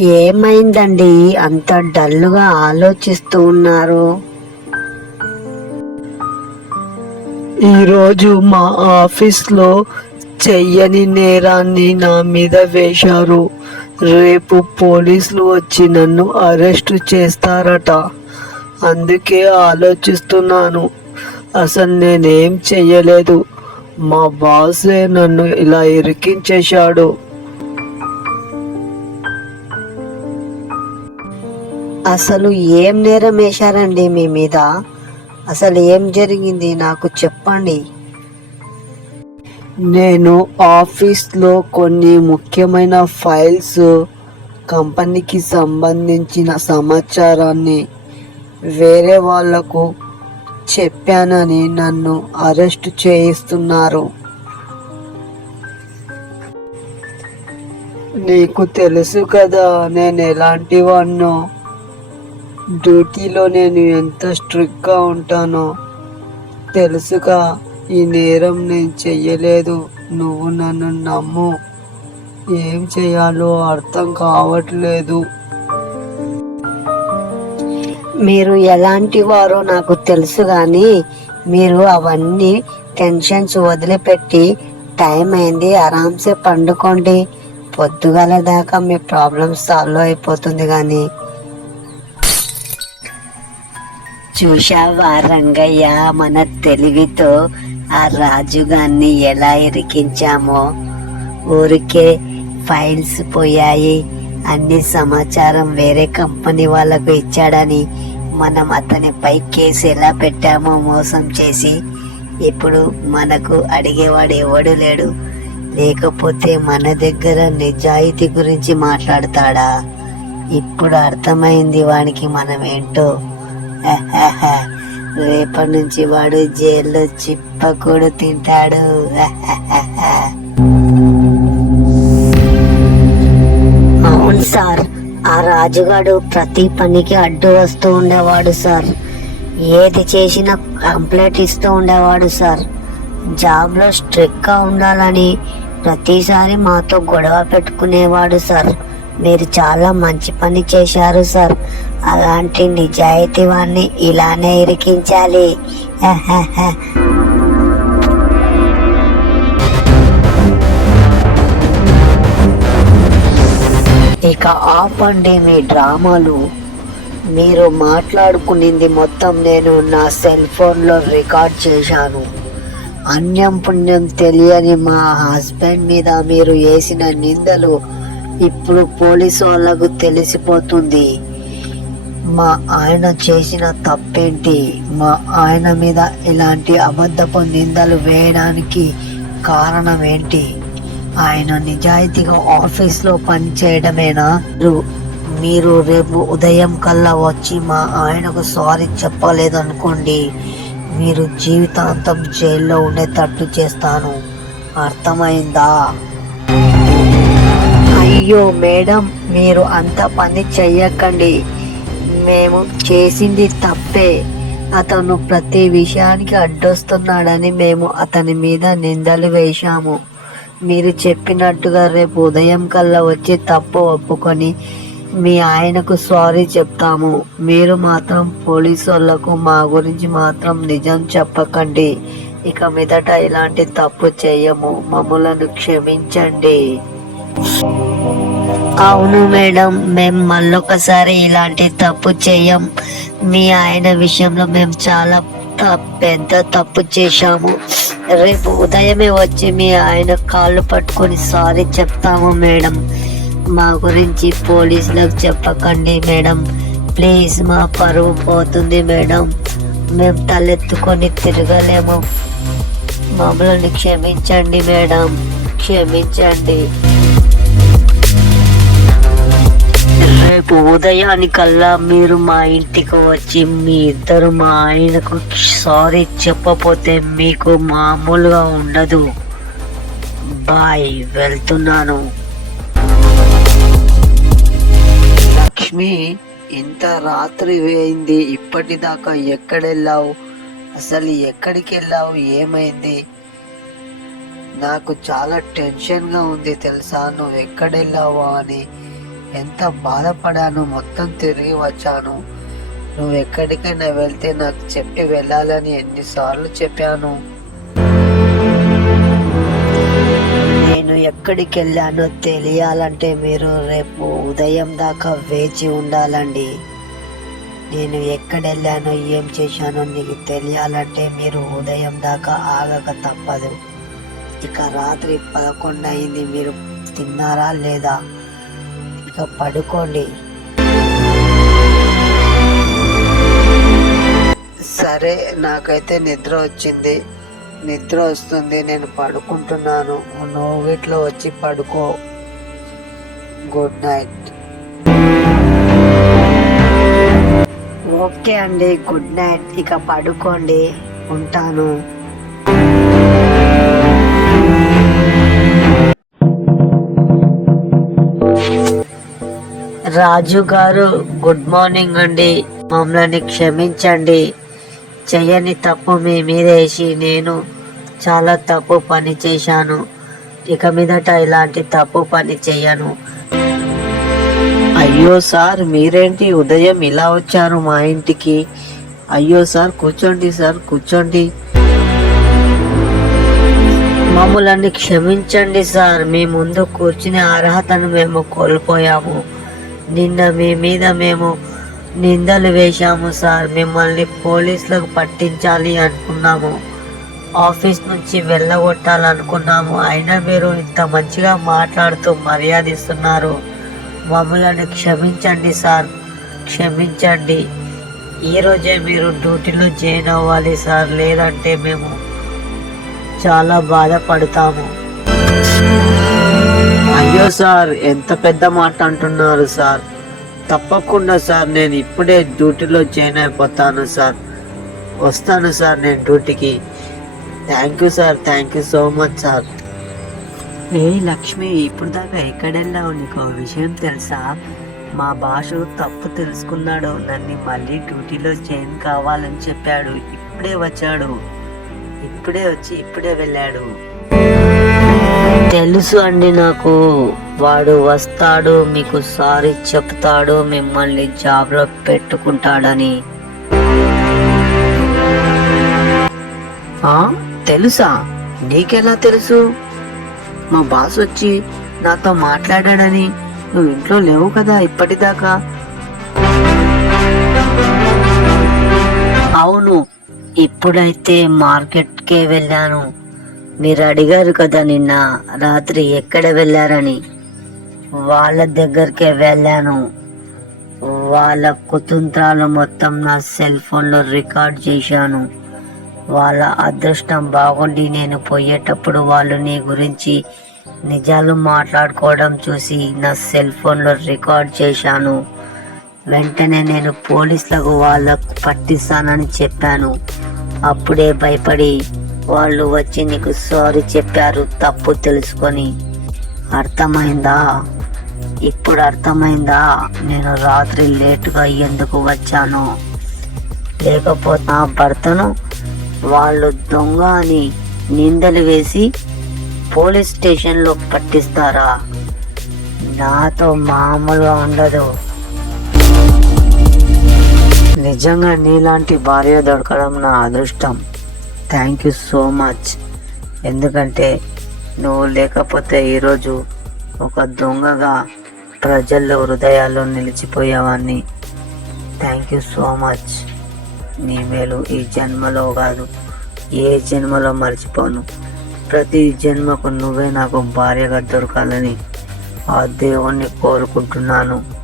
ఏమైందండి? అంత డల్గా ఆలోచిస్తూ ఉన్నారు. ఈరోజు మా ఆఫీస్లో చెయ్యని నేరాన్ని నా మీద వేశారు. రేపు పోలీసులు వచ్చి నన్ను అరెస్ట్ చేస్తారట. అందుకే ఆలోచిస్తున్నాను. అసలు నేనేం చెయ్యలేదు. మా బాసే నన్ను ఇలా ఇరికించేశాడు. అసలు ఏం నేరం వేశారండి మీ మీద? అసలు ఏం జరిగింది? నాకు చెప్పండి. నేను ఆఫీస్లో కొన్ని ముఖ్యమైన ఫైల్స్ కంపెనీకి సంబంధించిన సమాచారాన్ని వేరే వాళ్ళకు చెప్పానని నన్ను అరెస్ట్ చేయిస్తున్నారు. నీకు తెలుసు కదా నేను ఎలాంటి వాడినో డ్యూటీలో నేను ఎంత స్ట్రిక్ట్గా ఉంటానో తెలుసుగా ఈ నేరం నేను చెయ్యలేదు. నువ్వు నన్ను నమ్ము. ఏం చేయాలో అర్థం కావట్లేదు. మీరు ఎలాంటి వారో నాకు తెలుసు కానీ మీరు అవన్నీ టెన్షన్స్ వదిలిపెట్టి టైం అయింది ఆరామ్సే పండుకోండి. పొద్దుగల దాకా మీ ప్రాబ్లమ్ సాల్వ్ అయిపోతుంది కానీ చూశావా రంగయ్య? మన తెలివితో ఆ రాజుగాన్ని ఎలా ఇరికించామో? ఊరికే ఫైల్స్ పోయాయి. అన్ని సమాచారం వేరే కంపెనీ వాళ్ళకు ఇచ్చాడని మనం అతనిపై కేసు ఎలా పెట్టామో మోసం చేసి ఇప్పుడు మనకు అడిగేవాడు ఎవడు లేడు. లేకపోతే మన దగ్గర నిజాయితీ గురించి మాట్లాడతాడా? ఇప్పుడు అర్థమైంది వానికి మనం ఏంటో రేపటి నుంచి వాడు జైల్లో చిప్పకూడు తింటాడు. అవును సార్ ఆ రాజుగాడు ప్రతి పనికి అడ్డు వస్తూ ఉండేవాడు సార్. ఏది చేసినా కంప్లైంట్ ఇస్తూ ఉండేవాడు సార్. జాబ్లో స్ట్రిక్ట్గా ఉండాలని ప్రతిసారి మాతో గొడవ పెట్టుకునేవాడు సార్. మీరు చాలా మంచి పని చేశారు సార్. అలాంటి నిజాయితీ వాడిని ఇలానే ఇరికించాలి. ఇక ఆపండి మీ డ్రామాలు. మీరు మాట్లాడుకునింది మొత్తం నేను నా సెల్ ఫోన్లో రికార్డ్ చేశాను. అన్యం పుణ్యం తెలియని మా హస్బెండ్ మీద మీరు వేసిన నిందలు ఇప్పుడు పోలీసు వాళ్ళకు తెలిసిపోతుంది. మా ఆయన చేసిన తప్పేంటి? మా ఆయన మీద ఇలాంటి అబద్ధపు నిందలు వేయడానికి కారణం ఏంటి ఆయన నిజాయితీగా ఆఫీస్లో పనిచేయడమేనా? మీరు- మీరు రేపు ఉదయం కల్లా వచ్చి మా ఆయనకు సారీ చెప్పలేదనుకోండి. మీరు జీవితాంతం జైల్లో ఉండేటట్టు చేస్తాను. అర్థమైందా? అయ్యో మేడం మీరు అంత పని చెయ్యకండి. మేము చేసింది తప్పే. అతను ప్రతి విషయానికి అడ్డొస్తున్నాడని మేము అతని మీద నిందలు వేశాము. మీరు చెప్పినట్టుగా రేపు ఉదయం కల్లా వచ్చి తప్పు ఒప్పుకొని మీ ఆయనకు సారీ చెప్తాము. మీరు మాత్రం పోలీసు వాళ్ళకు మా గురించి మాత్రం నిజం చెప్పకండి. ఇక మీదట ఇలాంటి తప్పు చేయము. మమ్మలను క్షమించండి. అవును మేడం మేము మళ్ళొకసారి ఇలాంటి తప్పు చేయం. మీ ఆయన విషయంలో మేము చాలా పెద్ద తప్పు చేశాము. రేపు ఉదయమే వచ్చి మీ ఆయన కాళ్ళు పట్టుకొని సారీ చెప్తాము మేడం. మా గురించి పోలీసులకు చెప్పకండి మేడం. ప్లీజ్ మా పరువు పోతుంది మేడం. మేము తలెత్తుకొని తిరగలేము. మమ్మల్ని క్షమించండి మేడం. క్షమించండి. రేపు ఉదయానికల్లా మీరు మా ఇంటికి వచ్చి మీ ఇద్దరు మా ఆయనకు సారీ చెప్పపోతే మీకు మామూలుగా ఉండదు. బాయ్ వెళ్తున్నాను. లక్ష్మి ఇంత రాత్రి వేయింది ఇప్పటిదాకా ఎక్కడెళ్ళావు? అసలు ఎక్కడికి వెళ్ళావు ఏమైంది? నాకు చాలా టెన్షన్గా ఉంది తెలుసా? నువ్వు ఎక్కడెళ్ళావా అని. ఎంత బాధపడాను మొత్తం తిరిగి వచ్చాను. నువ్వు ఎక్కడికైనా వెళ్తే నాకు చెప్పి వెళ్ళాలని ఎన్నిసార్లు చెప్పాను. నేను ఎక్కడికి వెళ్ళానో తెలియాలంటే మీరు రేపు ఉదయం దాకా వేచి ఉండాలండి. నేను ఎక్కడ వెళ్ళానో ఏం చేశానో నీకు తెలియాలంటే మీరు ఉదయం దాకా ఆగక తప్పదు. ఇక రాత్రి పదకొండు అయింది మీరు తిన్నారా లేదా? ఇక పడుకోండి. సరే నాకైతే నిద్ర వచ్చింది. నిద్ర వస్తుంది నేను పడుకుంటున్నాను. నువ్వు వచ్చి పడుకో. గుడ్ నైట్ ఓకే అండి గుడ్ నైట్ ఇక పడుకోండి. ఉంటాను. రాజు గారు గుడ్ మార్నింగ్ అండి. మమ్మల్ని క్షమించండి. చెయ్యని తప్పు మీ మీదేసి నేను చాలా తప్పు పని చేశాను. ఇక మీదట ఇలాంటి తప్పు పని చేయను. అయ్యో సార్ మీరేంటి? ఉదయం ఇలా వచ్చారు మా ఇంటికి? అయ్యో సార్ కూర్చోండి సార్ కూర్చోండి. మమ్మల్ని క్షమించండి సార్. మీ ముందు కూర్చునే అర్హతను మేము కోల్పోయాము. నిన్న మీ మీద మేము నిందలు వేశాము సార్. మిమ్మల్ని పోలీసులకు పట్టించాలి అనుకున్నాము. ఆఫీస్ నుంచి వెళ్ళగొట్టాలనుకున్నాము. అయినా మీరు ఇంత మంచిగా మాట్లాడుతూ మర్యాదిస్తున్నారు. మమ్మల్ని క్షమించండి సార్. క్షమించండి. ఈరోజే మీరు డ్యూటీలో జాయిన్ అవ్వాలి సార్. లేదంటే మేము చాలా బాధపడతాము. అయ్యో సార్ ఎంత పెద్ద మాట అంటున్నారు సార్. తప్పకుండా సార్ నేను ఇప్పుడే డ్యూటీలో జాయిన్ అయిపోతాను సార్. వస్తాను సార్ నేను డ్యూటీకి. Thank you sir thank you so much sir. ఏ లక్ష్మి ఇప్పుడు దాకా ఎక్కడెళ్ళావు నీకు విషయం తెలుసా? మా భాష తప్పు తెలుసుకున్నాడు. నన్ను మళ్ళీ డ్యూటీలో జాయిన్ కావాలని చెప్పాడు. ఇప్పుడే వచ్చాడు. ఇప్పుడే వచ్చి ఇప్పుడే వెళ్ళాడు. తెలుసు అండి నాకు. వాడు వస్తాడు మీకు సారీ చెప్తాడు మిమ్మల్ని జాబ్లో పెట్టుకుంటాడని. తెలుసా? నీకెలా తెలుసు? మా బాస్ వచ్చి నాతో మాట్లాడాడని. నువ్వు ఇంట్లో లేవు కదా ఇప్పటిదాకా. అవును ఇప్పుడైతే మార్కెట్కే వెళ్ళాను. మీరు అడిగారు కదా నిన్న రాత్రి ఎక్కడ వెళ్ళారని. వాళ్ళ దగ్గరికే వెళ్ళాను. వాళ్ళ కుతంత్రాలు మొత్తం నా సెల్ ఫోన్లో రికార్డ్ చేశాను. వాళ్ళ అదృష్టం బాగుండి నేను పోయేటప్పుడు వాళ్ళు నీ గురించి నిజాలు మాట్లాడుకోవడం చూసి నా సెల్ ఫోన్లో రికార్డ్ చేశాను. వెంటనే నేను పోలీసులకు వాళ్ళకు పట్టిస్తానని చెప్పాను. అప్పుడే భయపడి వాళ్ళు వచ్చి నీకు సారీ చెప్పారు తప్పు తెలుసుకొని. అర్థమైందా? ఇప్పుడు అర్థమైందా? నేను రాత్రి లేటుగా ఎందుకు వచ్చాను. లేకపోతే నా భర్తను వాళ్ళు దొంగ అని నిందలు వేసి పోలీస్ స్టేషన్లో పట్టిస్తారా? నాతో మామూలుగా ఉండదు. నిజంగా నీలాంటి భార్య దొరకడం నా అదృష్టం. Thank you so much. ఎందుకంటే నువ్వు లేకపోతే ఈరోజు ఒక దొంగగా ప్రజల్లో హృదయాల్లో నిలిచిపోయేవాడిని థ్యాంక్ యూ సో మచ్. నీ మేలు ఈ జన్మలో కాదు ఏ జన్మలో మర్చిపోను. ప్రతి జన్మకు నువ్వే నాకు భార్యగా దొరకాలని ఆ దేవుణ్ణి కోరుకుంటున్నాను.